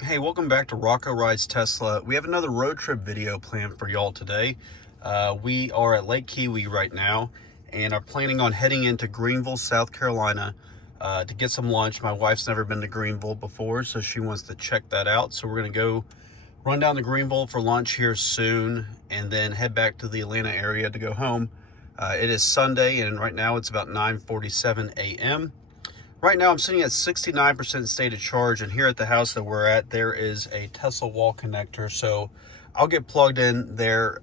Hey, welcome back to Rocco Rides Tesla. We have another road trip video planned for y'all today. We are at Lake Keowee right now and are planning on heading into Greenville, South Carolina to get some lunch. My wife's never been to Greenville before, so she wants to check that out. So we're going to go run down to Greenville for lunch here soon and then head back to the Atlanta area to go home. It is Sunday and right now it's about 9:47 a.m. Right now I'm sitting at 69% state of charge, and here at the house that we're at, there is a Tesla wall connector. So I'll get plugged in there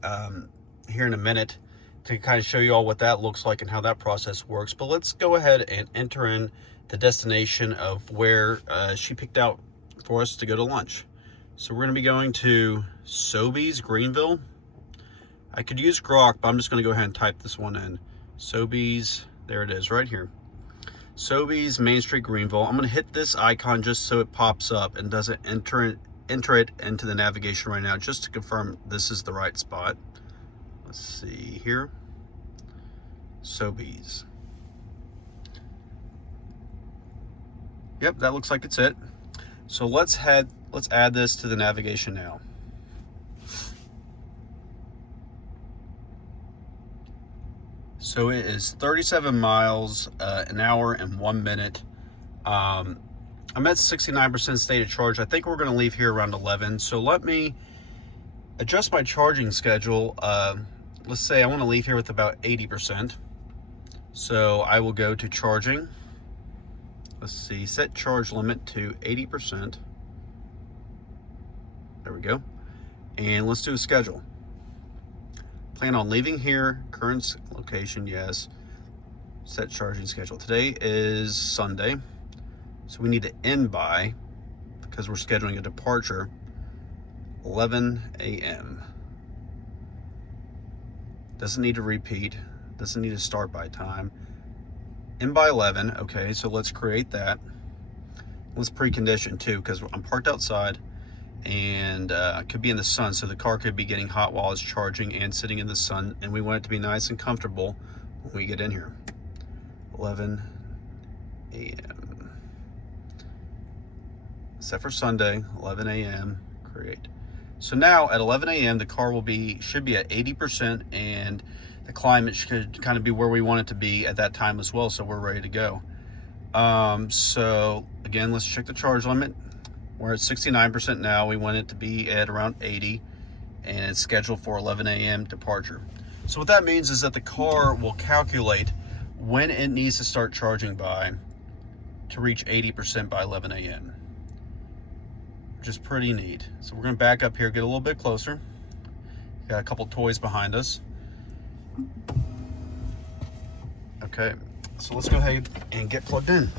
here in a minute to kind of show you all what that looks like and how that process works. But let's go ahead and enter in the destination of where she picked out for us to go to lunch. So we're going to be going to Sobeys, Greenville. I could use Grok, but I'm just going to go ahead and type this one in. Sobeys, there it is right here. Sobeys, Main Street, Greenville. I'm going to hit this icon just so it pops up and doesn't enter it into the navigation right now, just to confirm this is the right spot. Let's see here. Sobeys. Yep, that looks like it's it. So let's add this to the navigation now. So it is 37 miles an hour and 1 minute. I'm at 69% state of charge. I think we're going to leave here around 11. So let me adjust my charging schedule. Let's say I want to leave here with about 80%. So I will go to charging. Let's see, set charge limit to 80%. There we go. And let's do a schedule. Plan on leaving here, current location, yes. Set charging schedule. Today is Sunday, so we need to end by, because we're scheduling a departure, 11 a.m. Doesn't need to repeat, doesn't need to start by time. End by 11, okay, so let's create that. Let's precondition too, because I'm parked outside and could be in the sun, so the car could be getting hot while it's charging and sitting in the sun, and we want it to be nice and comfortable when we get in here. 11 a.m. Set for Sunday, 11 a.m. Create. So now at 11 a.m. the car should be at 80%, and the climate should kind of be where we want it to be at that time as well, so we're ready to go. So again, let's check the charge limit. We're at 69% now. We want it to be at around 80, and it's scheduled for 11 a.m. departure. So what that means is that the car will calculate when it needs to start charging by to reach 80% by 11 a.m. which is pretty neat. So we're going to back up here, get a little bit closer. Got a couple toys behind us. Okay, so let's go ahead and get plugged in.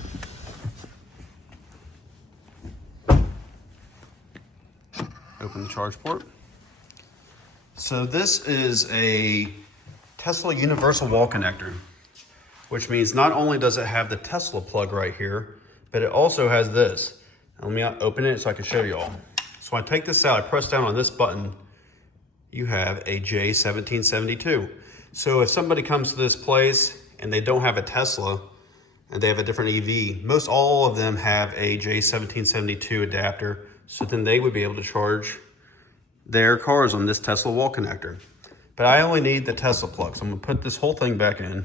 Open the charge port. So this is a Tesla universal wall connector, which means not only does it have the Tesla plug right here, but it also has this. Let me open it so I can show you all. So I take this out, I press down on this button, you have a J1772. So if somebody comes to this place and they don't have a Tesla and they have a different EV, most all of them have a J1772 adapter, so then they would be able to charge their cars on this Tesla wall connector. But I only need the Tesla plug, so I'm gonna put this whole thing back in.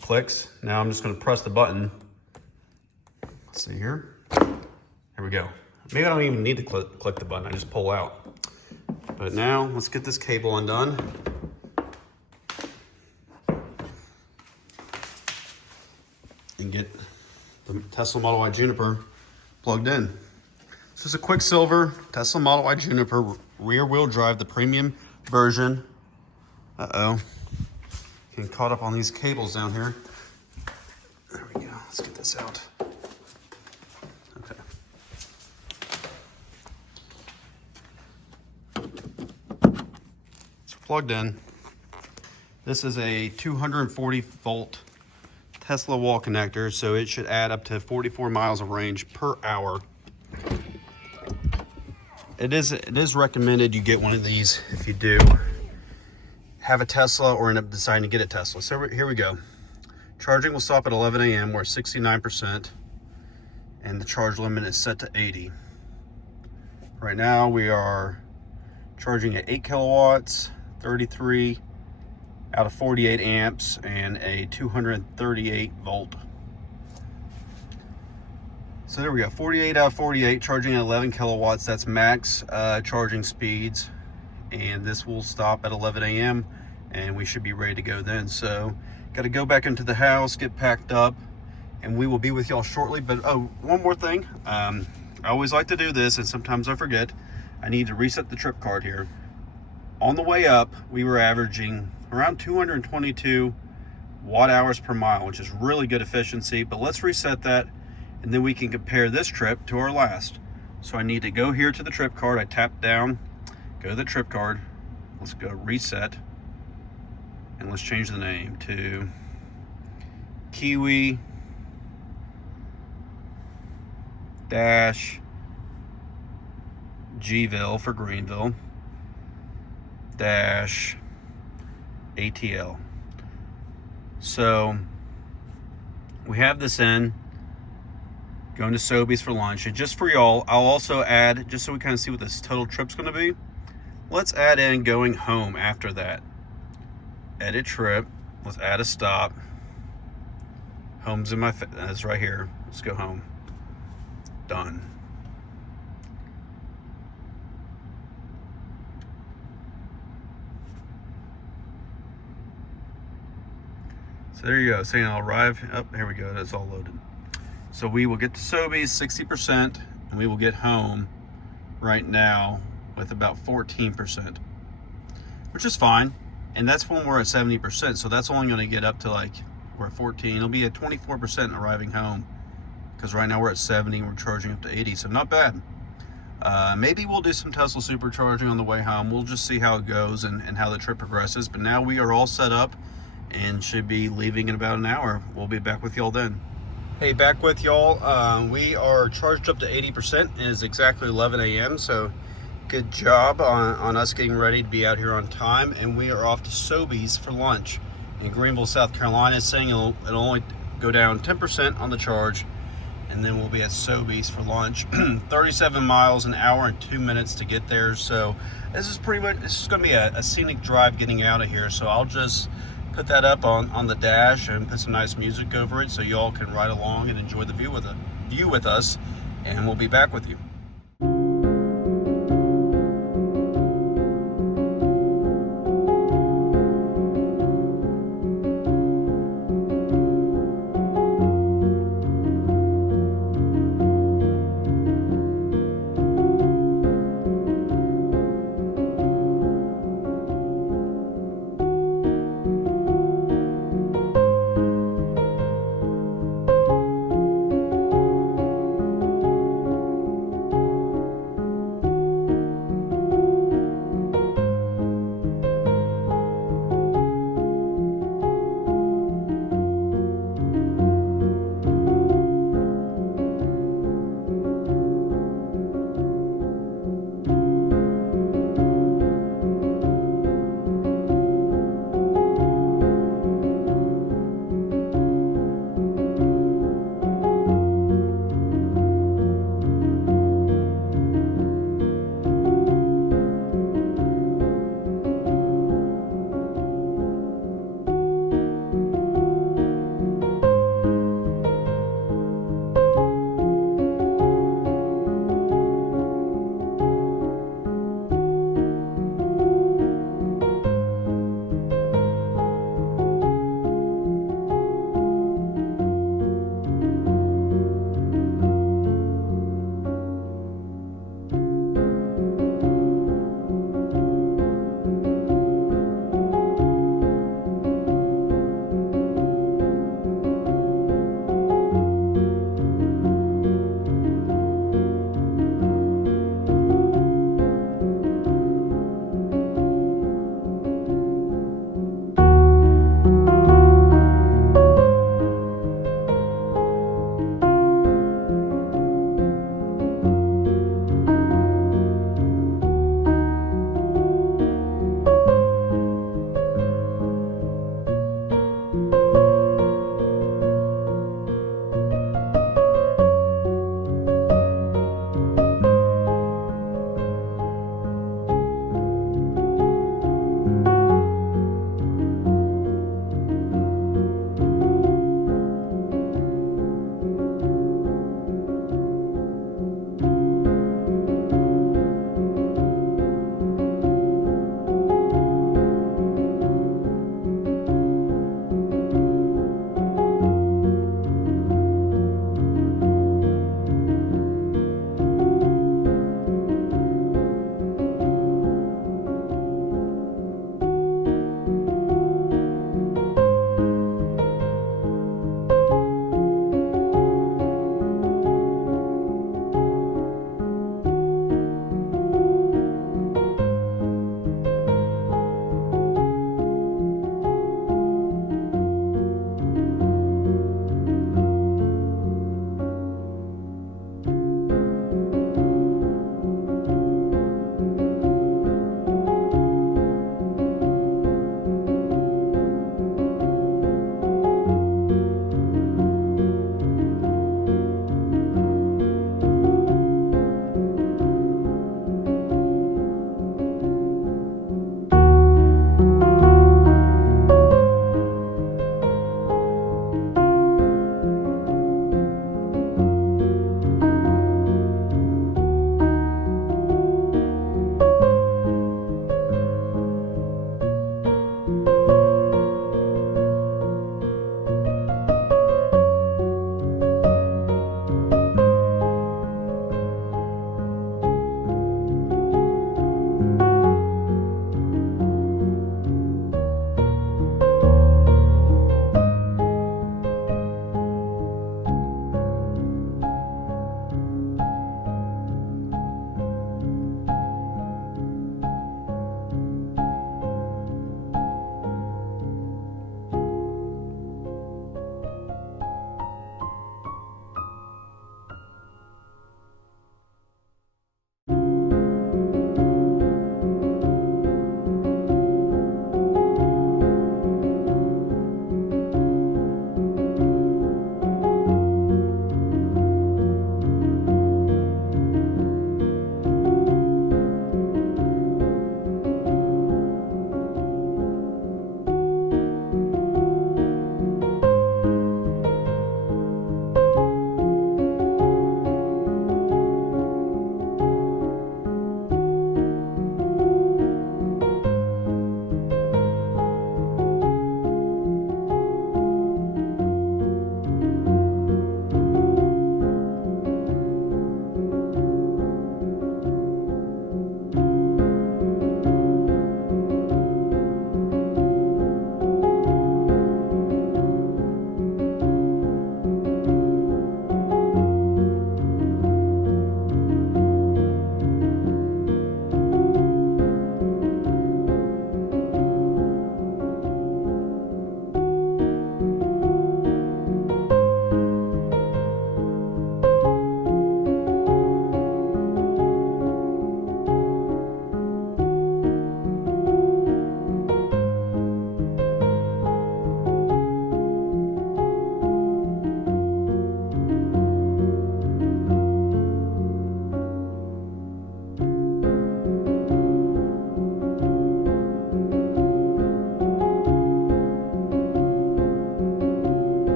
Clicks. Now I'm just gonna press the button. Let's see here. Here we go. Maybe I don't even need to click the button, I just pull out. But now let's get this cable undone. And get the Tesla Model Y Juniper plugged in. This is a Quicksilver Tesla Model Y Juniper rear wheel drive, the premium version. Uh-oh. Getting caught up on these cables down here. There we go, let's get this out. Okay. It's plugged in. This is a 240 volt Tesla wall connector, so it should add up to 44 miles of range per hour. It is recommended you get one of these if you do have a Tesla or end up deciding to get a Tesla. So here we go. Charging will stop at 11 a.m. We're at 69%, and the charge limit is set to 80. Right now we are charging at 8 kilowatts, 33 out of 48 amps, and a 238 volt. So there we go, 48 out of 48, charging at 11 kilowatts. That's max charging speeds. And this will stop at 11 a.m. and we should be ready to go then. So got to go back into the house, get packed up, and we will be with y'all shortly. But oh, one more thing. I always like to do this, and sometimes I forget. I need to reset the trip card here. On the way up, we were averaging around 222 watt hours per mile, which is really good efficiency. But let's reset that, and then we can compare this trip to our last. So I need to go here to the trip card. I tap down, go to the trip card. Let's go reset, and let's change the name to Keowee dash GVL for Greenville dash ATL. So we have this in, going to Sobeys for lunch. And just for y'all, I'll also add, just so we kind of see what this total trip's going to be, let's add in going home after that. Edit trip. Let's add a stop. Home's in my, that's right here. Let's go home. Done. So there you go, saying I'll arrive. Oh, here we go, that's all loaded. So we will get to Sobeys 60%, and we will get home right now with about 14%, which is fine. And that's when we're at 70%. So that's only gonna get up to like, we're at 14. It'll be at 24% arriving home, because right now we're at 70 and we're charging up to 80, so not bad. Maybe we'll do some Tesla supercharging on the way home. We'll just see how it goes and how the trip progresses. But now we are all set up and should be leaving in about an hour. We'll be back with y'all then. Hey, back with y'all. We are charged up to 80%. It is exactly 11 a.m. So good job on us getting ready to be out here on time. And we are off to Sobeys for lunch in Greenville, South Carolina. It's saying it'll only go down 10% on the charge, and then we'll be at Sobeys for lunch. 37 miles, an hour and 2 minutes to get there. So this is pretty much, this is going to be a scenic drive getting out of here. So I'll just put that up on the dash and put some nice music over it so you all can ride along and enjoy the view with us, and we'll be back with you.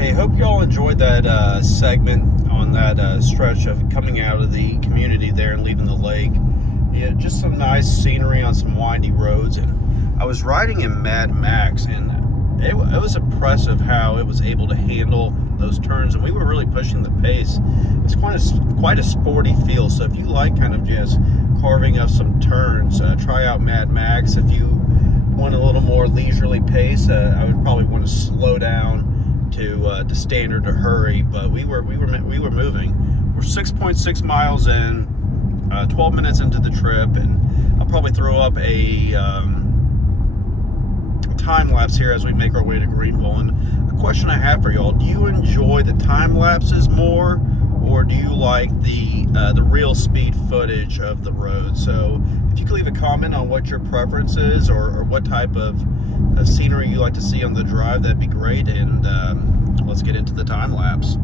Hey, hope y'all enjoyed that segment on that stretch of coming out of the community there and leaving the lake. Yeah, just some nice scenery on some windy roads. And I was riding in Mad Max, and it was impressive how it was able to handle those turns, and we were really pushing the pace. It's quite a sporty feel. So if you like kind of just carving up some turns, try out Mad Max. If you want a little more leisurely pace, I would probably want to slow down to standard to hurry. But we were moving. We're 6.6 miles in, 12 minutes into the trip, and I'll probably throw up a time lapse here as we make our way to Greenville. And a question I have for y'all: do you enjoy the time lapses more, or do you like the real speed footage of the road? So if you could leave a comment on what your preference is, or what type of scenery you like to see on the drive, that'd be great. And let's get into the time lapse.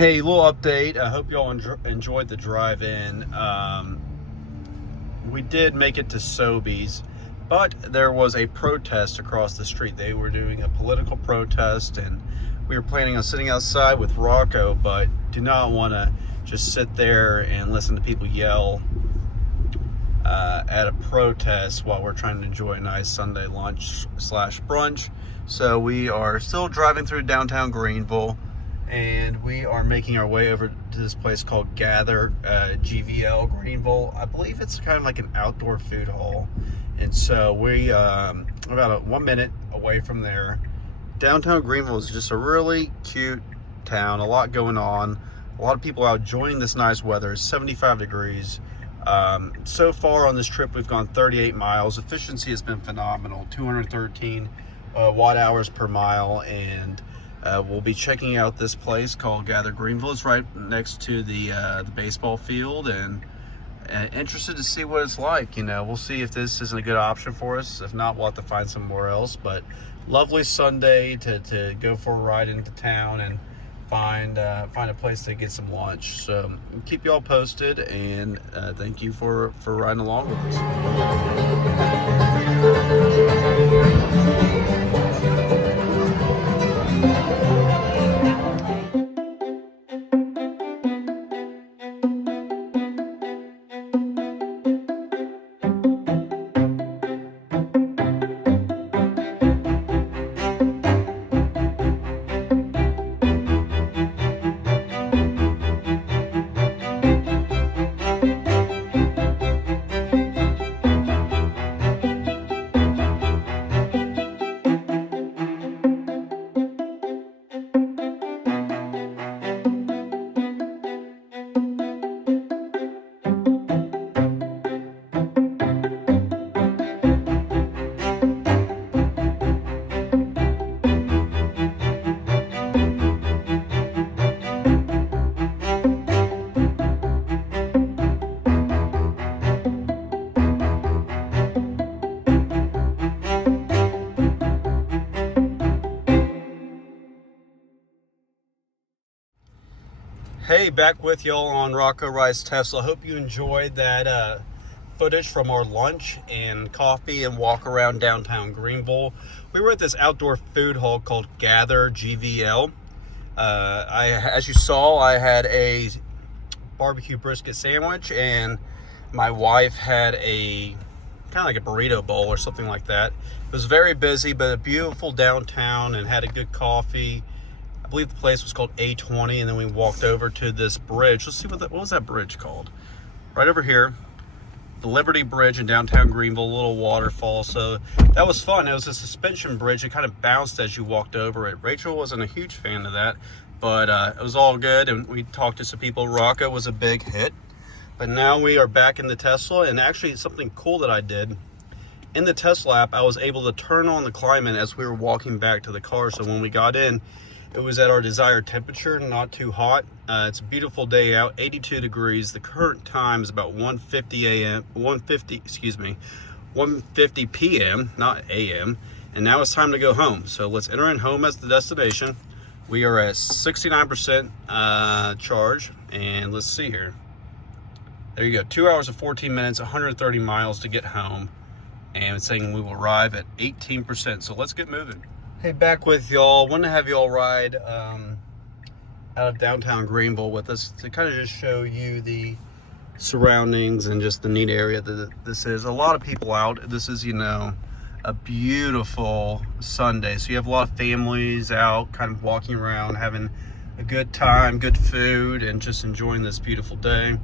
Hey, little update. I hope y'all enjoyed the drive-in. We did make it to Sobeys, but there was a protest across the street. They were doing a political protest, and we were planning on sitting outside with Rocco, but do not want to just sit there and listen to people yell at a protest while we're trying to enjoy a nice Sunday lunch / brunch. So we are still driving through downtown Greenville, and we are making our way over to this place called Gather GVL Greenville. I believe it's kind of like an outdoor food hall. And so we about 1 minute away from there. Downtown Greenville is just a really cute town, a lot going on, a lot of people out enjoying this nice weather. It's 75 degrees. So far on this trip we've gone 38 miles. Efficiency has been phenomenal, 213 watt hours per mile, and we'll be checking out this place called Gather Greenville. It's right next to the baseball field, and interested to see what it's like. You know, we'll see if this isn't a good option for us. If not, we'll have to find somewhere else. But lovely Sunday to go for a ride into town and find a place to get some lunch. So keep y'all posted, and thank you for riding along with us. Hey, back with y'all on Rocco Rides Tesla. Hope you enjoyed that footage from our lunch and coffee and walk around downtown Greenville. We were at this outdoor food hall called Gather GVL. As you saw, I had a barbecue brisket sandwich, and my wife had a kind of like a burrito bowl or something like that. It was very busy, but a beautiful downtown, and had a good coffee. I believe the place was called A20, and then we walked over to this bridge. Let's see what was that bridge called? Right over here, the Liberty Bridge in downtown Greenville, a little waterfall. So that was fun. It was a suspension bridge. It kind of bounced as you walked over it. Rachel wasn't a huge fan of that, but it was all good, and we talked to some people. Rocco was a big hit. But now we are back in the Tesla, and actually something cool that I did. In the Tesla app, I was able to turn on the climate as we were walking back to the car. So when we got in, it was at our desired temperature, not too hot. It's a beautiful day out, 82 degrees. The current time is about 1:50 p.m., not a.m. And now it's time to go home. So let's enter in home as the destination. We are at 69% charge, and let's see here. There you go, 2 hours and 14 minutes, 130 miles to get home. And it's saying we will arrive at 18%. So let's get moving. Hey, back with y'all. Want to have y'all ride out of downtown Greenville with us to kind of just show you the surroundings and just the neat area that this is. A lot of people out. This is, you know, a beautiful Sunday. So you have a lot of families out kind of walking around, having a good time, good food, and just enjoying this beautiful day.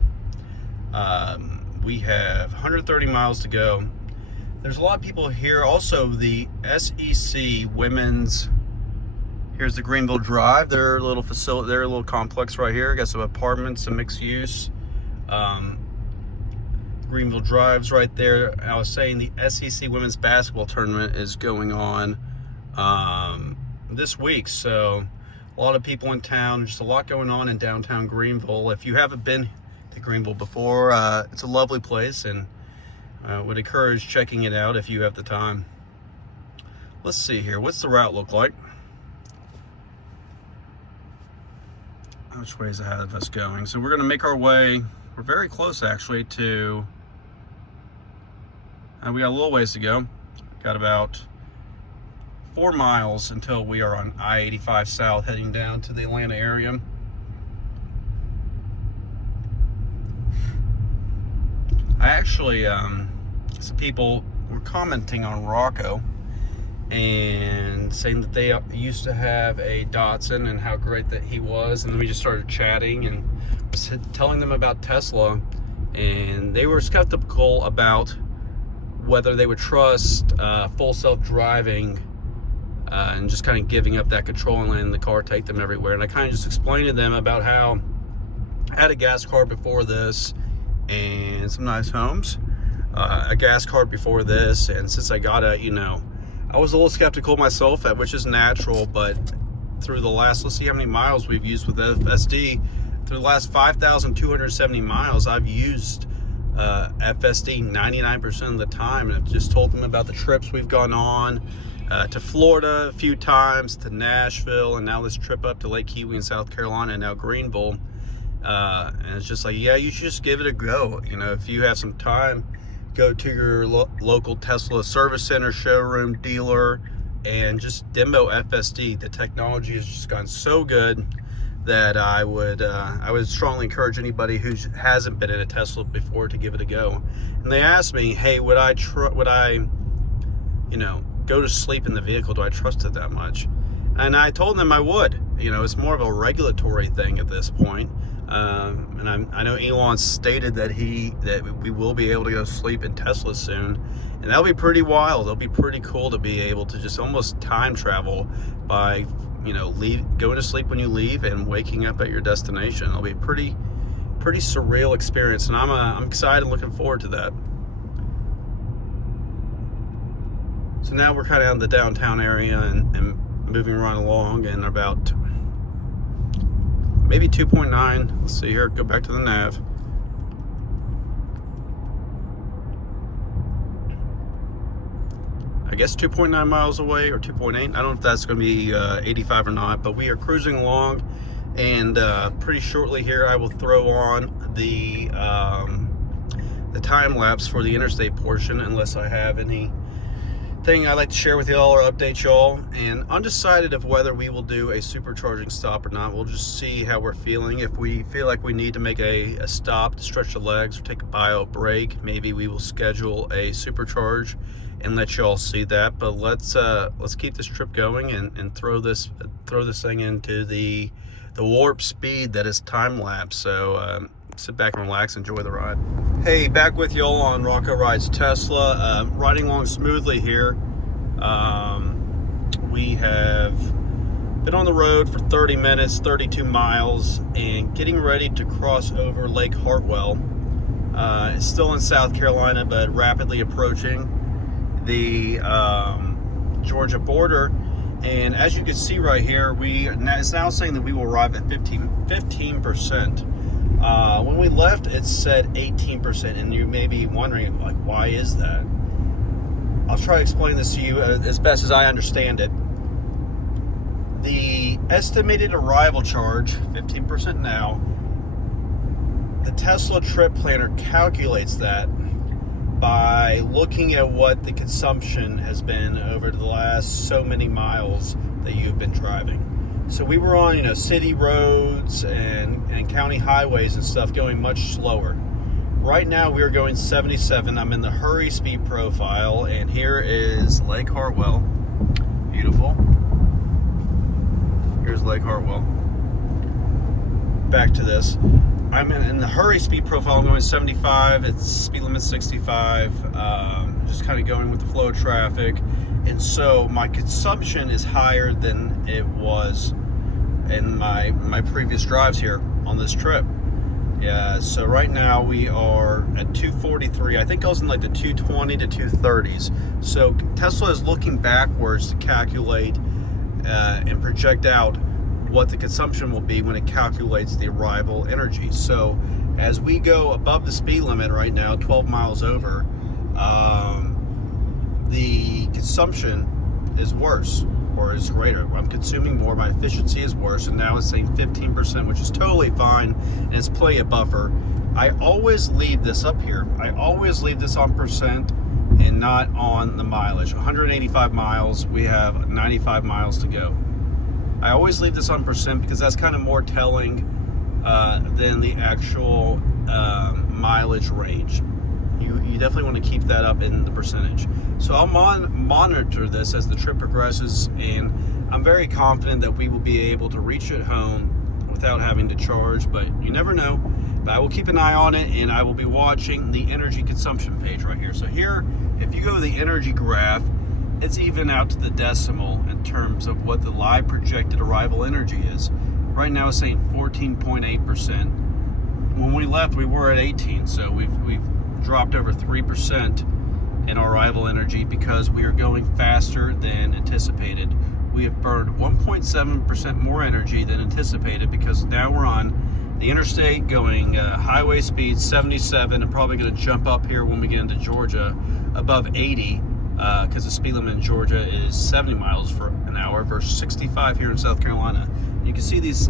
We have 130 miles to go. There's a lot of people here. Also, the SEC Women's, here's the Greenville Drive, their little facility, their little complex right here. Got some apartments, some mixed use. Greenville Drive's right there. I was saying the SEC Women's Basketball Tournament is going on this week. So a lot of people in town, just a lot going on in downtown Greenville. If you haven't been to Greenville before, it's a lovely place, and would encourage checking it out if you have the time. Let's see here. What's the route look like? which way is ahead of us going. So we're going to make our way. We're very close actually to, we got a little ways to go. Got about 4 miles until we are on I-85 South heading down to the Atlanta area. I actually, some people were commenting on Rocco and saying that they used to have a Datsun and how great that he was, and then we just started chatting and telling them about Tesla, and they were skeptical about whether they would trust full self-driving and just kind of giving up that control and letting the car take them everywhere. And I kind of just explained to them about how I had a gas car before this and some nice homes, a gas car before this, and since I got a, I was a little skeptical myself, which is natural, but through the last, let's see how many miles we've used with FSD. Through the last 5,270 miles, I've used FSD 99% of the time, and I've just told them about the trips we've gone on to Florida a few times, to Nashville, and now this trip up to Lake Keowee in South Carolina, and now Greenville. And it's just like, yeah, you should just give it a go. If you have some time, go to your local Tesla service center, showroom, dealer, and just demo FSD. The technology has just gone so good that I would strongly encourage anybody who hasn't been in a Tesla before to give it a go. And they asked me, hey, would I go to sleep in the vehicle? Do I trust it that much? And I told them I would. It's more of a regulatory thing at this point. And I know Elon stated that we will be able to go sleep in Tesla soon, and that'll be pretty wild. It'll be pretty cool to be able to just almost time travel by going to sleep when you leave and waking up at your destination. It'll be a pretty surreal experience, and I'm excited and looking forward to that. So now we're kind of out in the downtown area and moving right along, and about maybe 2.9. Let's see here, go back to the nav. I guess 2.9 miles away, or 2.8. I don't know if that's going to be 85 or not, but we are cruising along, and pretty shortly here I will throw on the time lapse for the interstate portion, unless I have anything I'd like to share with y'all or update y'all. And undecided of whether we will do a supercharging stop or not. We'll just see how we're feeling. If we feel like we need to make a stop to stretch the legs or take a buyout break, maybe we will schedule a supercharge and let y'all see that. But let's keep this trip going and throw this thing into the warp speed that is time lapse. So sit back and relax, enjoy the ride. Hey, back with y'all on Rocco Rides Tesla, riding along smoothly here. We have been on the road for 30 minutes, 32 miles, and getting ready to cross over Lake Hartwell. It's still in South Carolina, but rapidly approaching the Georgia border. And as you can see right here, it's now saying that we will arrive at 15%. When we left, it said 18%, and you may be wondering, like, why is that? I'll try to explain this to you as best as I understand it. The estimated arrival charge, 15% now, the Tesla trip planner calculates that by looking at what the consumption has been over the last so many miles that you've been driving. So we were on, city roads and county highways and stuff, going much slower. Right now we are going 77. I'm in the hurry speed profile, and here is Lake Hartwell. Beautiful. Here's Lake Hartwell. Back to this. I'm in the hurry speed profile. I'm going 75. It's speed limit 65. Just kind of going with the flow of traffic. And so my consumption is higher than it was in my previous drives here on this trip. Yeah, so right now we are at 243. I think I was in like the 220 to 230s. So Tesla is looking backwards to calculate and project out what the consumption will be when it calculates the arrival energy. So as we go above the speed limit right now, 12 miles over, the consumption is worse. or is greater. I'm consuming more, my efficiency is worse, and now it's saying 15%, which is totally fine, and it's plenty of buffer. I always leave this up here. I always leave this on percent and not on the mileage. 185 miles, we have 95 miles to go. I always leave this on percent because that's kind of more telling than the actual mileage range. You definitely want to keep that up in the percentage. So I'll monitor this as the trip progresses, and I'm very confident that we will be able to reach it home without having to charge, but you never know. But I will keep an eye on it, and I will be watching the energy consumption page right here. So here, if you go to the energy graph, it's even out to the decimal in terms of what the live projected arrival energy is. Right now it's saying 14.8%. When we left, we were at 18, so we've dropped over 3% in our arrival energy because we are going faster than anticipated. We have burned 1.7% more energy than anticipated because now we're on the interstate going highway speed 77, and probably going to jump up here when we get into Georgia above 80 because the speed limit in Georgia is 70 miles per hour versus 65 here in South Carolina. You can see these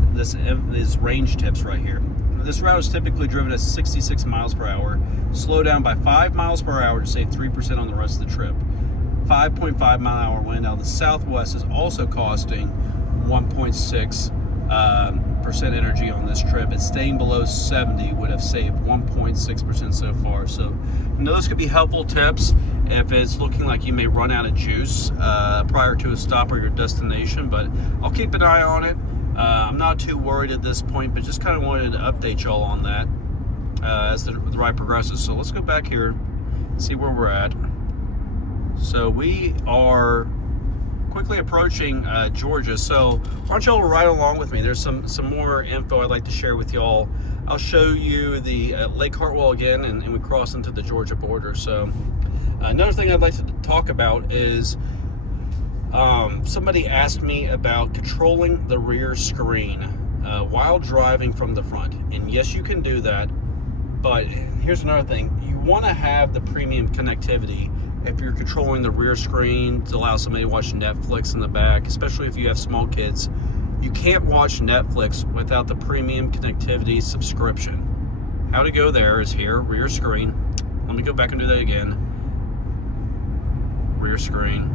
range tips right here. This route is typically driven at 66 miles per hour. Slow down by 5 miles per hour to save 3% on the rest of the trip. 5.5 mile an hour wind out of the southwest is also costing 1.6% energy on this trip. It's staying below 70 would have saved 1.6% so far. So those could be helpful tips if it's looking like you may run out of juice prior to a stop or your destination, but I'll keep an eye on it. I'm not too worried at this point, but just kind of wanted to update y'all on that as the ride progresses. So let's go back here, see where we're at. So we are quickly approaching Georgia. So why don't y'all ride along with me? There's some more info I'd like to share with y'all. I'll show you the Lake Hartwell again, and we cross into the Georgia border. So another thing I'd like to talk about is somebody asked me about controlling the rear screen while driving from the front. And yes, you can do that, but here's another thing. You want to have the premium connectivity if you're controlling the rear screen to allow somebody to watch Netflix in the back, especially if you have small kids. You can't watch Netflix without the premium connectivity subscription. How to go there is here, rear screen. Let me go back and do that again. Rear screen.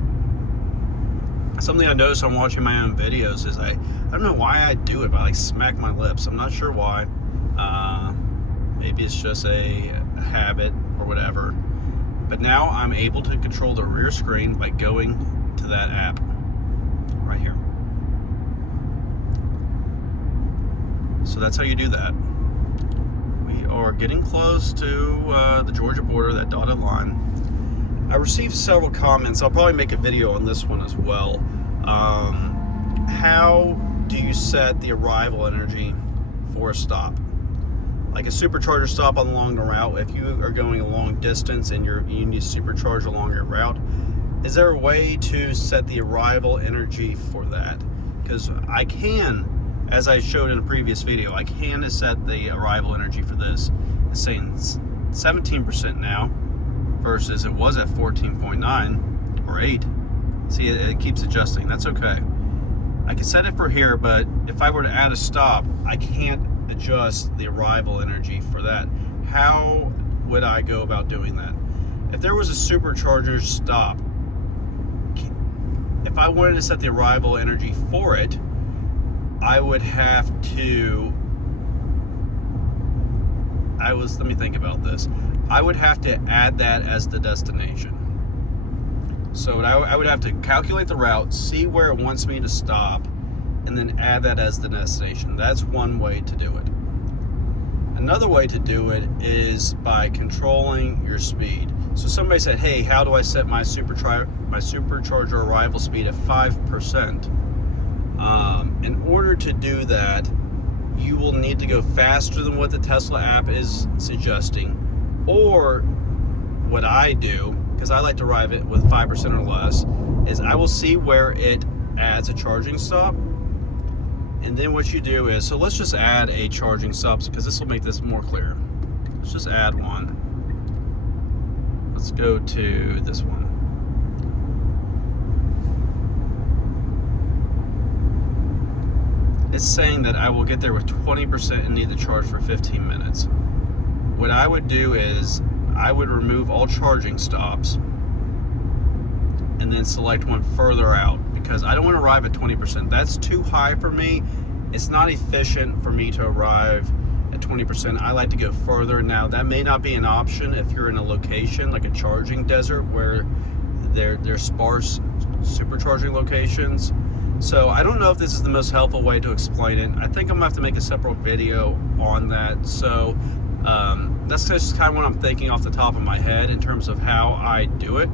Something I noticed on watching my own videos is I don't know why I do it, but I like smack my lips. I'm not sure why. Maybe it's just a habit or whatever. But now I'm able to control the rear screen by going to that app right here. So that's how you do that. We are getting close to the Georgia border, that dotted line. I received several comments. I'll probably make a video on this one as well. How do you set the arrival energy for a stop? Like a supercharger stop along the route, if you are going a long distance and you need to supercharge along your route, is there a way to set the arrival energy for that? Because I can, as I showed in a previous video, I can set the arrival energy for this. It's saying 17% now versus it was at 14.9 or 8. See, it keeps adjusting. That's okay. I can set it for here, but if I were to add a stop, I can't adjust the arrival energy for that. How would I go about doing that? If there was a supercharger stop, if I wanted to set the arrival energy for it, I would have to, let me think about this. I would have to add that as the destination. So I would have to calculate the route, see where it wants me to stop, and then add that as the destination. That's one way to do it. Another way to do it is by controlling your speed. So somebody said, hey, how do I set my supercharger arrival speed at 5%? In order to do that, you will need to go faster than what the Tesla app is suggesting. Or what I do, because I like to arrive it with 5% or less, is I will see where it adds a charging stop. And then what you do is, so let's just add a charging stop because this will make this more clear. Let's just add one. Let's go to this one. it's saying that I will get there with 20% and need to charge for 15 minutes. What I would do is I would remove all charging stops and then select one further out, because I don't want to arrive at 20%. That's too high for me. It's not efficient for me to arrive at 20%. I like to go further. Now, that may not be an option if you're in a location like a charging desert where there's sparse supercharging locations. So I don't know if this is the most helpful way to explain it. I think I'm gonna have to make a separate video on that. So that's just kind of what I'm thinking off the top of my head in terms of how I do it.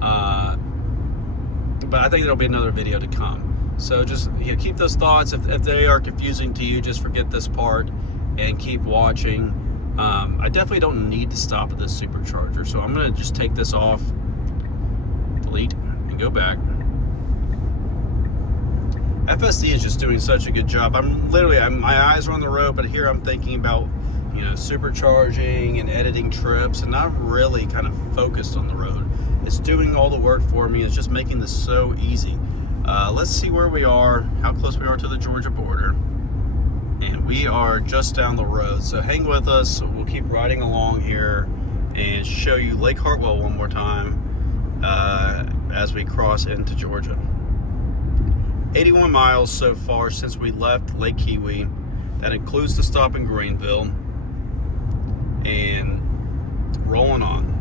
But I think there'll be another video to come. So just keep those thoughts. If they are confusing to you, just forget this part and keep watching. I definitely don't need to stop at this supercharger. So I'm gonna just take this off, delete, and go back. FSD is just doing such a good job. My eyes are on the road, but here I'm thinking about, supercharging and editing trips, and not really kind of focused on the road. It's doing all the work for me. It's just making this so easy. Let's see where we are, how close we are to the Georgia border. And we are just down the road. So hang with us. We'll keep riding along here and show you Lake Hartwell one more time as we cross into Georgia. 81 miles so far since we left Lake Keowee. That includes the stop in Greenville. And rolling on.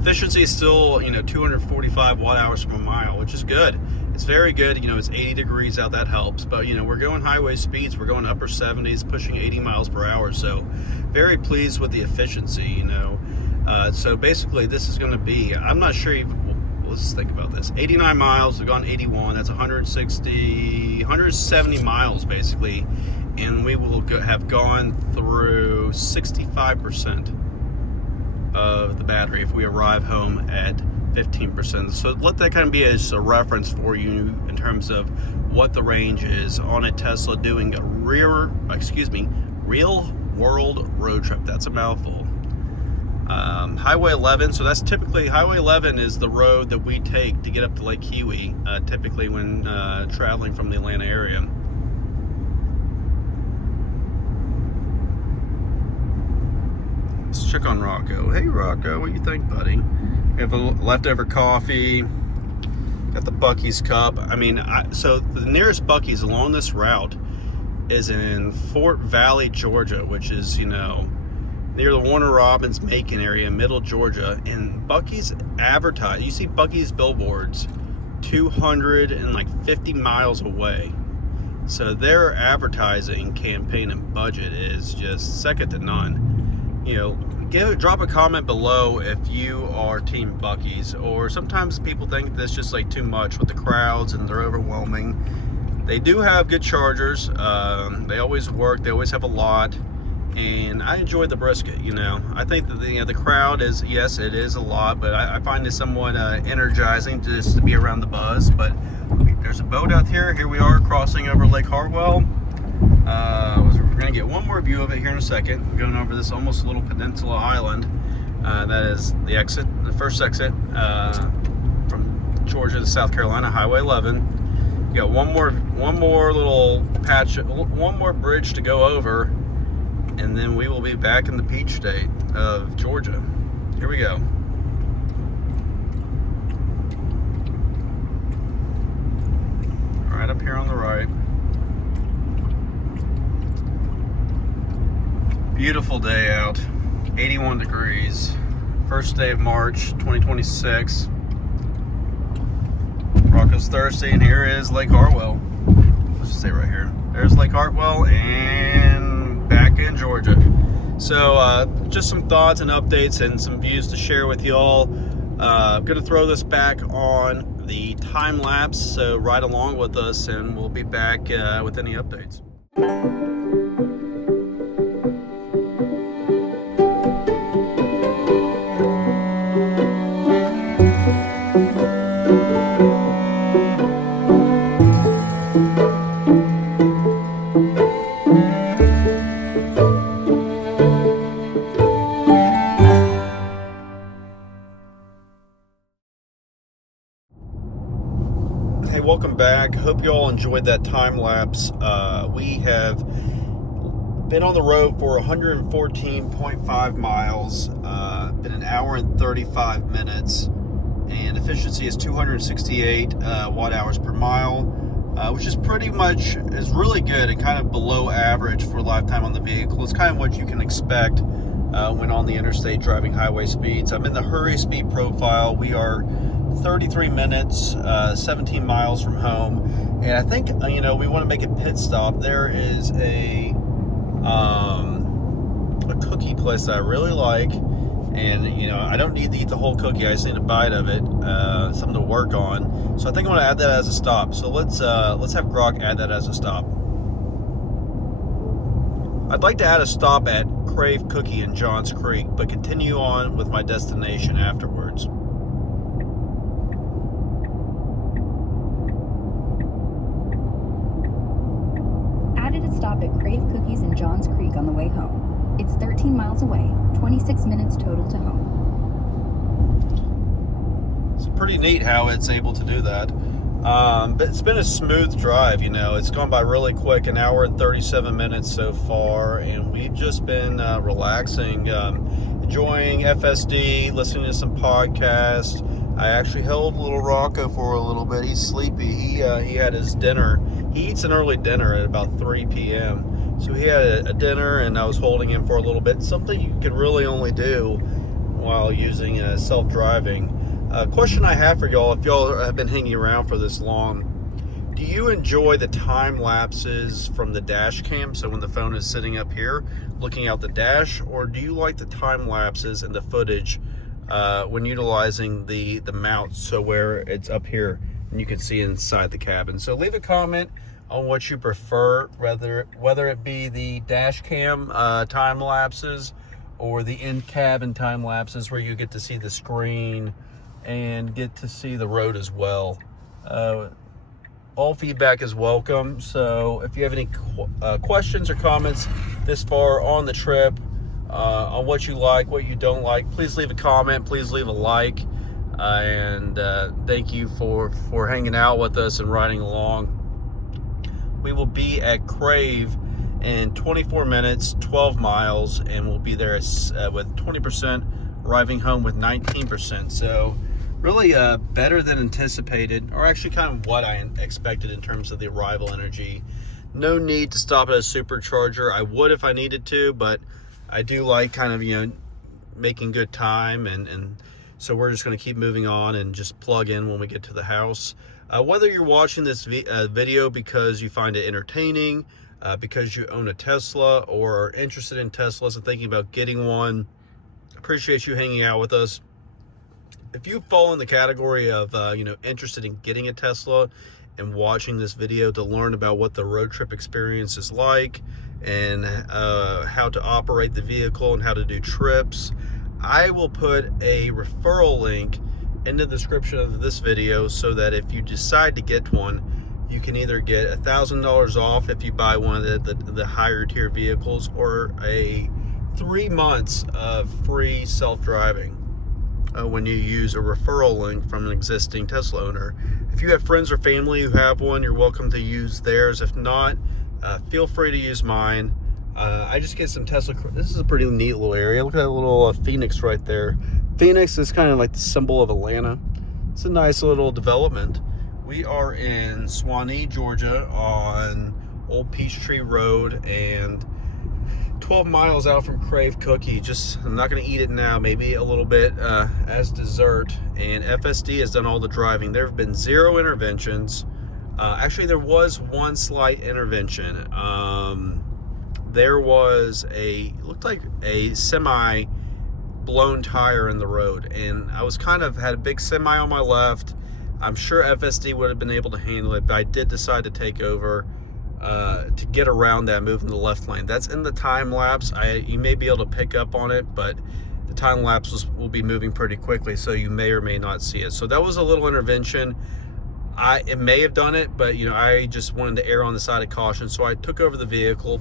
Efficiency is still, 245 watt hours per mile, which is good. It's very good. It's 80 degrees out. That helps. But, we're going highway speeds. We're going upper 70s, pushing 80 miles per hour. So very pleased with the efficiency, So basically this is going to be, I'm not sure let's think about this. 89 miles, we've gone 81. That's 170 miles basically. And we will have gone through 65% of the battery if we arrive home at 15%. So let that kind of be as a reference for you in terms of what the range is on a Tesla doing a real world road trip. That's a mouthful. Highway 11, so that's typically, Highway 11 is the road that we take to get up to Lake Keowee, typically when traveling from the Atlanta area. Let's check on Rocco. Hey Rocco, what do you think, buddy? We have a leftover coffee, got the Buc-ee's cup. So the nearest Buc-ee's along this route is in Fort Valley, Georgia, which is, near the Warner Robins Macon area, middle Georgia. And Buc-ee's advertise, you see Buc-ee's billboards 250 miles away. So their advertising campaign and budget is just second to none. Drop a comment below if you are Team Buc-ee's, or sometimes people think that's just like too much with the crowds and they're overwhelming. They do have good chargers. They always work. They always have a lot. And I enjoy the brisket, I think that the crowd is, yes, it is a lot, but I find it somewhat energizing just to be around the buzz. But there's a boat out here. Here we are crossing over Lake Hartwell. We're going to get one more view of it here in a second. We're going over this almost little peninsula island. That is the first exit from Georgia to South Carolina, Highway 11. You got one more little patch, one more bridge to go over, and then we will be back in the peach state of Georgia. Here we go. Right up here on the right. Beautiful day out, 81 degrees. First day of March 2026. Rocco's thirsty, and here is Lake Hartwell. Let's just say right here. There's Lake Hartwell and back in Georgia. So just some thoughts and updates and some views to share with y'all. I'm gonna throw this back on the time lapse, so ride along with us and we'll be back with any updates. Hey Hey, welcome back. Hope you all enjoyed that time lapse. We have been on the road for 114.5 miles, been an hour and 35 minutes, and efficiency is 268 watt hours per mile, which is really good and kind of below average for lifetime on the vehicle. It's kind of what you can expect when on the interstate driving highway speeds. I'm in the hurry speed profile. We are 33 minutes, 17 miles from home, and I think we want to make a pit stop. There is a cookie place that I really like, and I don't need to eat the whole cookie. I just need a bite of it, something to work on. So I think I'm going to add that as a stop. So let's have Grok add that as a stop. I'd like to add a stop at Crave Cookie in Johns Creek, but continue on with my destination afterwards. Added a stop at Crave Cookies in Johns Creek on the way home. It's 13 miles away, 26 minutes total to home. It's pretty neat how it's able to do that. But it's been a smooth drive, it's gone by really quick, an hour and 37 minutes so far, and we've just been relaxing, enjoying FSD, listening to some podcasts. I actually held little Rocco for a little bit. He's sleepy. He had his dinner. He eats an early dinner at about 3 p.m. So he had a dinner, and I was holding him for a little bit. Something you can really only do while using self-driving. Question I have for y'all, if y'all have been hanging around for this long, do you enjoy the time lapses from the dash cam, so when the phone is sitting up here looking out the dash, or do you like the time lapses and the footage when utilizing the mount, so where it's up here and you can see inside the cabin? So leave a comment on what you prefer, whether it be the dash cam time lapses or the in-cabin time lapses where you get to see the screen and get to see the road as well. All feedback is welcome. So if you have any questions or comments this far on the trip, on what you like, what you don't like, please leave a comment, please leave a like, and thank you for hanging out with us and riding along. We will be at Crave in 24 minutes, 12 miles, and we'll be there with 20%, arriving home with 19%. So really better than anticipated, or actually kind of what I expected in terms of the arrival energy. No need to stop at a supercharger. I would if I needed to, but I do like kind of making good time, and so we're just going to keep moving on and just plug in when we get to the house. Whether you're watching this video because you find it entertaining, because you own a Tesla or are interested in Teslas and thinking about getting one, appreciate you hanging out with us. If you fall in the category of interested in getting a Tesla and watching this video to learn about what the road trip experience is like and how to operate the vehicle and how to do trips, I will put a referral link in the description of this video so that if you decide to get one, you can either get $1,000 off if you buy one of the higher tier vehicles, or 3 months of free self-driving when you use a referral link from an existing Tesla owner. If you have friends or family who have one, you're welcome to use theirs. If not, feel free to use mine. I just get some Tesla. This is a pretty neat little area. Look at that little Phoenix right there. Phoenix is kind of like the symbol of Atlanta. It's a nice little development. We are in Swanee, Georgia on Old Peachtree Road, and 12 miles out from Crave Cookie. I'm not going to eat it now, maybe a little bit as dessert. And FSD has done all the driving. There have been 0 interventions. Actually, there was one slight intervention. There was looked like a semi blown tire in the road, and I had a big semi on my left. I'm sure FSD would have been able to handle it, but I did decide to take over to get around that, move in the left lane. That's in the time lapse. You may be able to pick up on it, but the time lapse will be moving pretty quickly, so you may or may not see it. So that was a little intervention. It may have done it, but I just wanted to err on the side of caution, so I took over the vehicle.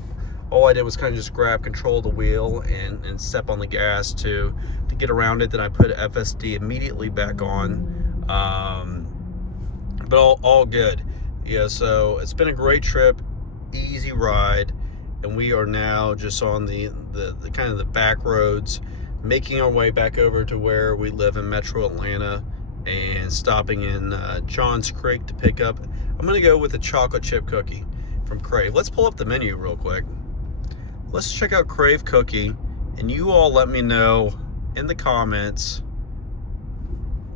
All I did was kind of just grab control of the wheel and step on the gas to get around it. Then I put FSD immediately back on. but all good. Yeah, so it's been a great trip, easy ride, and we are now just on the kind of the back roads, making our way back over to where we live in Metro Atlanta, and stopping in Johns Creek to pick up. I'm gonna go with the chocolate chip cookie from Crave. Let's pull up the menu real quick. Let's check out Crave Cookie, and you all let me know in the comments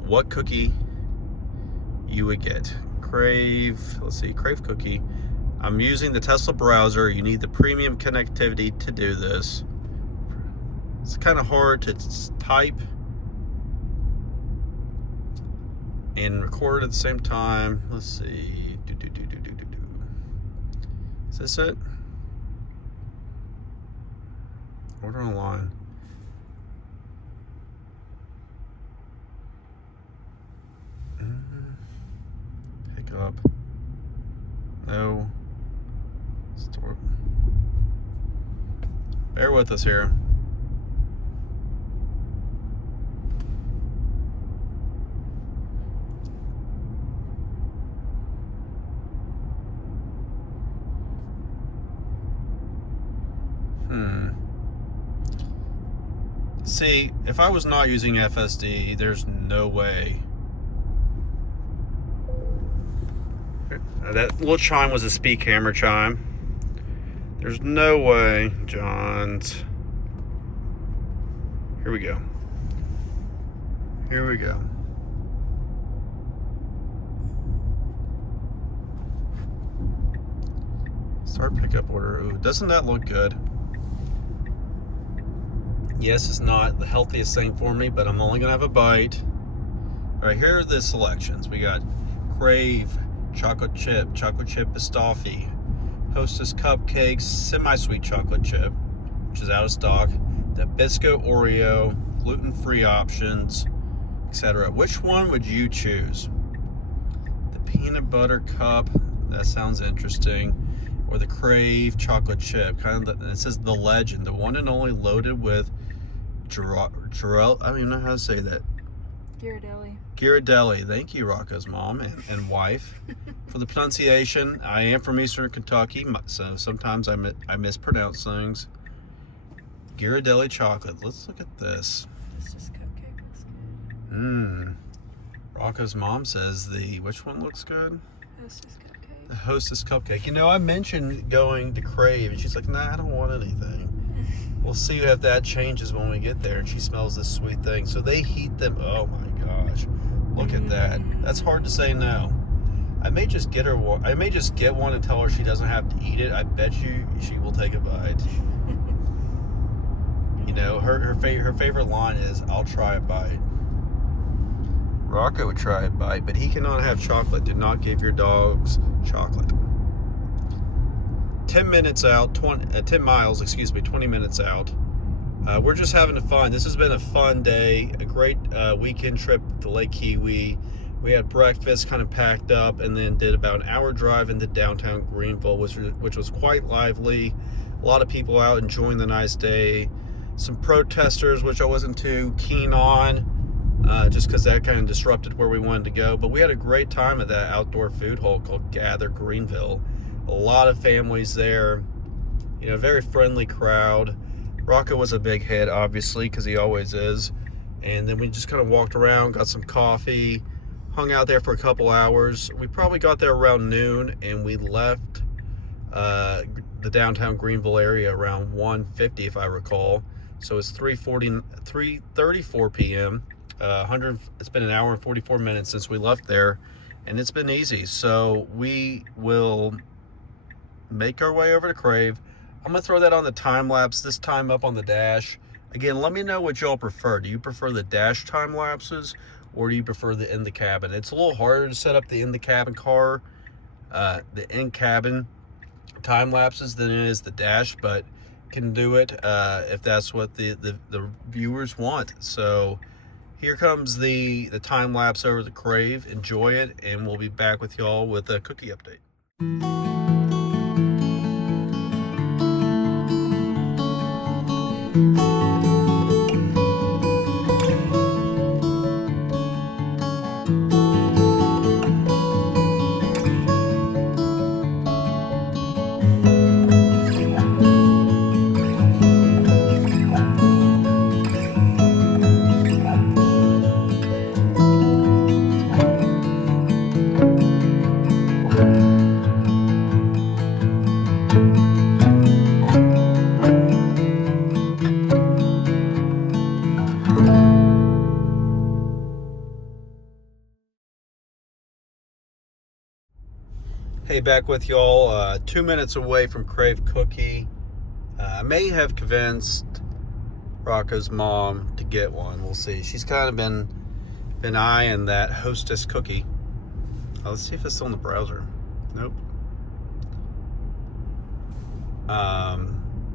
what cookie you would get. Crave, let's see, Crave Cookie. I'm using the Tesla browser. You need the premium connectivity to do this. It's kind of hard to type and record at the same time. Let's see. Is this it? Order online. Pick up. No. Store. Bear with us here. See, if I was not using FSD, there's no way. That little chime was a speed camera chime. There's no way, John's. Here we go. Here we go. Start pickup order. Ooh, doesn't that look good? Yes, it's not the healthiest thing for me, but I'm only gonna have a bite. All right, here are the selections. We got Crave, chocolate chip pistachio, Hostess cupcakes, semi-sweet chocolate chip, which is out of stock, Nabisco Oreo, gluten-free options, etc. Which one would you choose? The peanut butter cup, that sounds interesting, or the Crave chocolate chip, it says the legend, the one and only, loaded with I don't even know how to say that. Ghirardelli. Thank you, Rocco's mom and wife, for the pronunciation. I am from Eastern Kentucky, so sometimes I mispronounce things. Ghirardelli chocolate. Let's look at this. Hostess cupcake looks good. Rocco's mom says which one looks good? Hostess cupcake. The Hostess cupcake. You know, I mentioned going to Crave, and she's like, nah, I don't want anything. We'll see if that changes when we get there and she smells this sweet thing. So they heat them. Oh my gosh. Look at that. That's hard to say no. I may just get her one. I may just get one and tell her she doesn't have to eat it. I bet you she will take a bite. You know, her favorite line is, I'll try a bite. Rocco would try a bite, but he cannot have chocolate. Do not give your dogs chocolate. 10 minutes out, 10 miles, 20 minutes out. We're just having fun. This has been a fun day, a great weekend trip to Lake Keowee. We had breakfast, kind of packed up, and then did about an hour drive into downtown Greenville, which was quite lively. A lot of people out enjoying the nice day. Some protesters, which I wasn't too keen on, just because that kind of disrupted where we wanted to go. But we had a great time at that outdoor food hall called Gather Greenville. A lot of families there, you know, very friendly crowd. Rocco was a big hit, obviously, because he always is. And then we just kind of walked around, got some coffee, hung out there for a couple hours. We probably got there around noon, and we left the downtown Greenville area around 1:50, if I recall. So it's 3:34 p.m. It's been an hour and 44 minutes since we left there, and it's been easy. So we will make our way over to Crave. I'm gonna throw that on the time lapse, this time up on the dash. Again, let me know what y'all prefer. Do you prefer the dash time lapses, or do you prefer the in the cabin? It's a little harder to set up the in the cabin the in cabin time lapses than it is the dash, but can do it if that's what the viewers want. So here comes the time lapse over the Crave. Enjoy it, and we'll be back with y'all with a cookie update. Hey, back with y'all. 2 minutes away from Crave Cookie. I may have convinced Rocco's mom to get one. We'll see. She's kind of been eyeing that Hostess cookie. Let's see if it's still in the browser. Nope.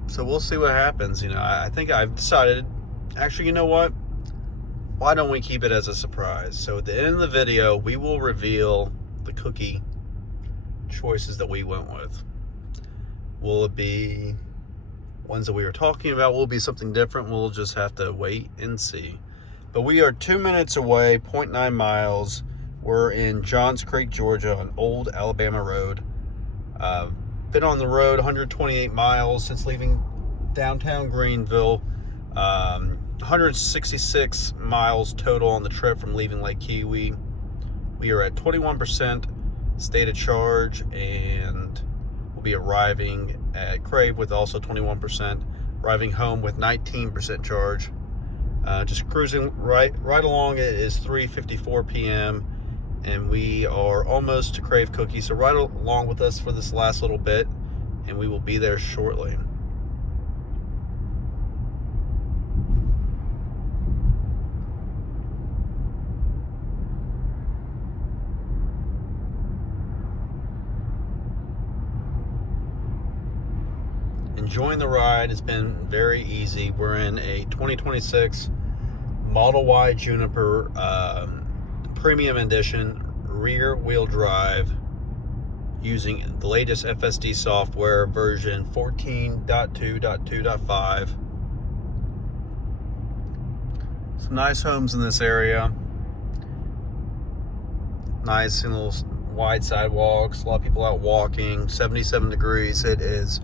So we'll see what happens. You know, I think I've decided. Actually, you know what? Why don't we keep it as a surprise? So at the end of the video, we will reveal the cookie choices that we went with. Will it be ones that we were talking about? Will it be something different? We'll just have to wait and see. But we are 2 minutes away, 0.9 miles. We're in Johns Creek, Georgia, on Old Alabama Road. Been on the road 128 miles since leaving downtown Greenville. 166 miles total on the trip from leaving Lake Keowee. We are at 21% state of charge, and we'll be arriving at Crave with also 21%, arriving home with 19% charge. Just cruising right along. It is 3:54 p.m. and we are almost to Crave Cookie, so right along with us for this last little bit, and we will be there shortly. Enjoying the ride. It's been very easy. We're in a 2026 Model Y Juniper Premium Edition rear wheel drive using the latest FSD software version 14.2.2.5. Some nice homes in this area. Nice and little wide sidewalks. A lot of people out walking. 77 degrees. It is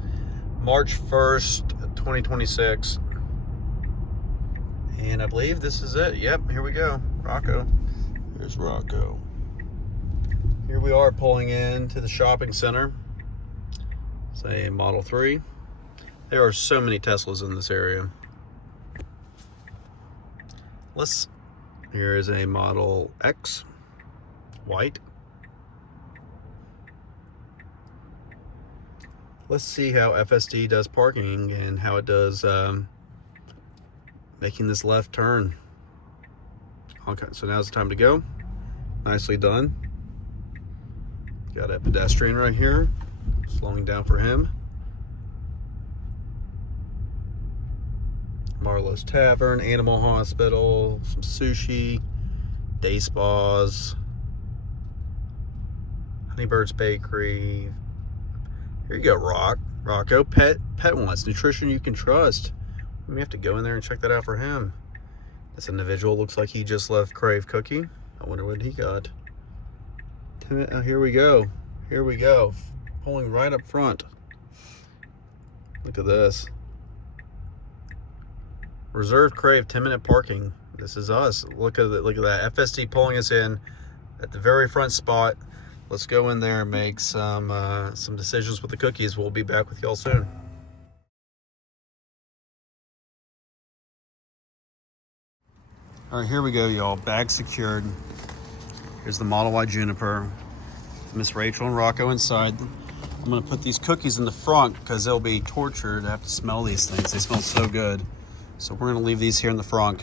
March 1st, 2026. And I believe this is it. Yep, here we go. Rocco. Here's Rocco. Here we are pulling into the shopping center. It's a Model 3. There are so many Teslas in this area. Here is a Model X, white. Let's see how FSD does parking and how it does making this left turn. Okay, so now's the time to go. Nicely done. Got a pedestrian right here, slowing down for him. Marlowe's Tavern, Animal Hospital, some sushi, day spas, Honeybird's Bakery. Here you go, Rocco. Pet wants nutrition you can trust. We have to go in there and check that out for him. This individual looks like he just left Crave Cookie. I wonder what he got. Oh, here we go. Pulling right up front. Look at this. Reserved Crave 10-minute parking. This is us. Look at that. FSD pulling us in at the very front spot. Let's go in there and make some decisions with the cookies. We'll be back with y'all soon. All right, here we go, y'all. Bag secured. Here's the Model Y Juniper. Miss Rachel and Rocco inside. I'm gonna put these cookies in the front because they'll be torture to have to smell these things. They smell so good. So we're gonna leave these here in the front,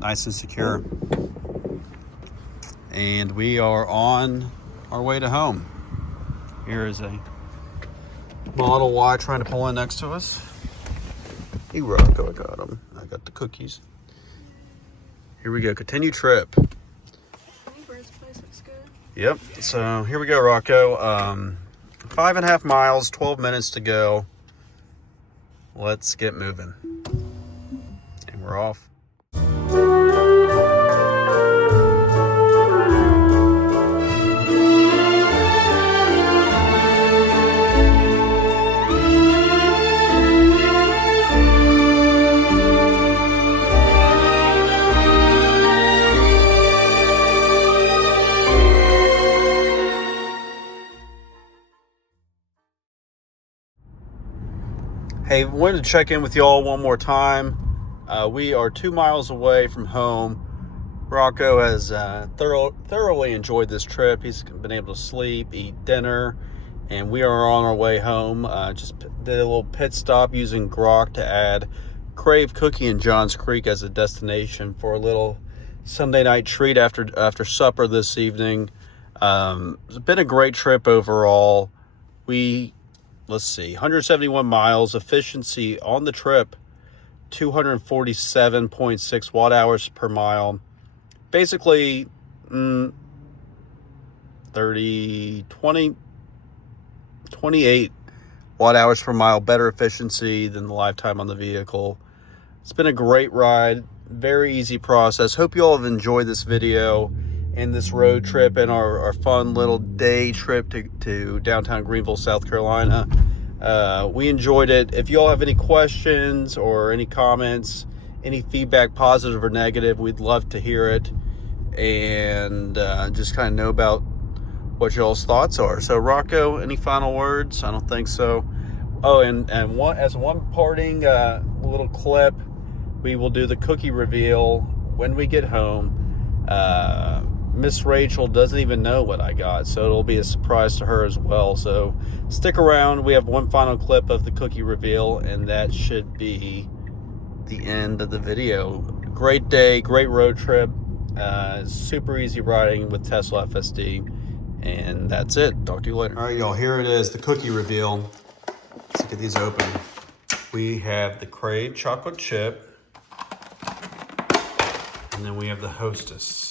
nice and secure. And we are on our way to home. Here is a Model Y trying to pull in next to us. Hey Rocco, I got him. I got the cookies. Here we go, continue trip. Honeybird's place looks good. Yep, so here we go, Rocco. 5.5 miles, 12 minutes to go. Let's get moving. And we're off. Hey, wanted to check in with y'all one more time. We are 2 miles away from home. Rocco has thoroughly enjoyed this trip. He's been able to sleep, eat dinner. and we are on our way home. Just did a little pit stop using Grok to add Crave Cookie in Johns Creek as a destination for a little Sunday night treat after supper this evening. It's been a great trip overall. Let's see, 171 miles, efficiency on the trip, 247.6 watt hours per mile. Basically, 28 watt hours per mile, better efficiency than the lifetime on the vehicle. It's been a great ride, very easy process. Hope you all have enjoyed this video and this road trip and our fun little day trip to downtown Greenville, South Carolina. We enjoyed it. If you all have any questions or any comments, any feedback, positive or negative, we'd love to hear it and just kind of know about what y'all's thoughts are. So Rocco, any final words? I don't think so. Oh, and one parting little clip, we will do the cookie reveal when we get home. Miss Rachel doesn't even know what I got, so it'll be a surprise to her as well. So stick around. We have one final clip of the cookie reveal, and that should be the end of the video. Great day, great road trip, super easy riding with Tesla FSD, and that's it. Talk to you later. All right, y'all, here it is, the cookie reveal. Let's get these open. We have the Crave chocolate chip, and then we have the Hostess.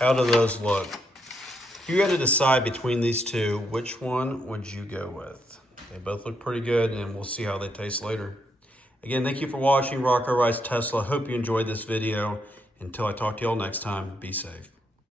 How do those look? If you had to decide between these two, which one would you go with? They both look pretty good, and we'll see how they taste later. Again, thank you for watching Rocco Rides Tesla. Hope you enjoyed this video. Until I talk to y'all next time, be safe.